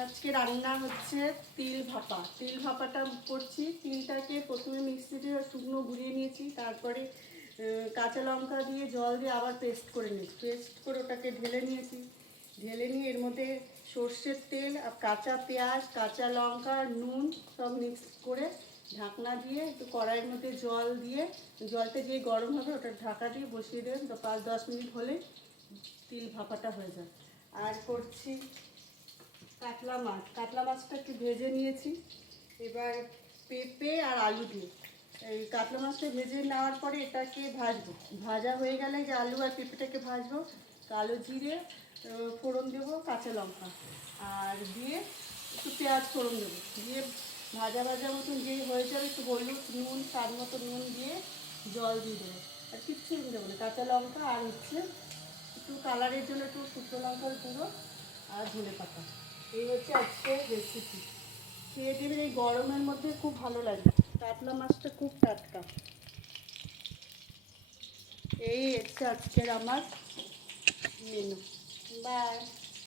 আজকে রান্না হচ্ছে তিল ভাপা। তিল ভাপাটা করছি। তিলটাকে প্রথমে মিক্সিতে শুকনো ঘুরিয়ে নিয়েছি, তারপরে কাঁচা লঙ্কা দিয়ে জল দিয়ে আবার পেস্ট করে নিয়েছি। পেস্ট করে ওটাকে ঢেলে নিয়েছি। ঢেলে নিয়ে এর মধ্যে সর্ষের তেল আর কাঁচা পেঁয়াজ, কাঁচা লঙ্কা, নুন সব মিক্স করে ঢাকনা দিয়ে একটু কড়াইয়ের মধ্যে জল দিয়ে, জলটা দিয়ে গরম হবে ওটা ঢাকা দিয়ে বসিয়ে দেবেন। তো 5-10 মিনিট হলে তিল ভাপাটা হয়ে যায়। আর করছি কাতলা মাছ। কাতলা মাছটা একটু ভেজে নিয়েছি। এবার পেঁপে আর আলু দিয়ে এই কাতলা মাছটা ভেজে নেওয়ার পরে এটাকে ভাজবো। ভাজা হয়ে গেলে যে আলু আর পেঁপেটাকে ভাজবো, কালো জিরে ফোড়ন দেবো, কাঁচা লঙ্কা আর দিয়ে একটু পেঁয়াজ ফোড়ন দেবো, দিয়ে ভাজা ভাজা মতন যেই হয়ে যাবে একটু হলুদ নুন স্বাদ মতো নুন দিয়ে জল দিয়ে দেবো। আর কিচ্ছু দেবো না, কাঁচা লঙ্কা আর হচ্ছে একটু কালারের জন্য একটু শুকনো লঙ্কার গুঁড়ো আর ধনে পাতা। এই হচ্ছে আজকের রেসিপি। খেয়ে দেবেন, এই গরমের মধ্যে খুব ভালো লাগে। কাতলা মাছটা খুব টাটকা। এই হচ্ছে আজকের আমার মেনু। বাই।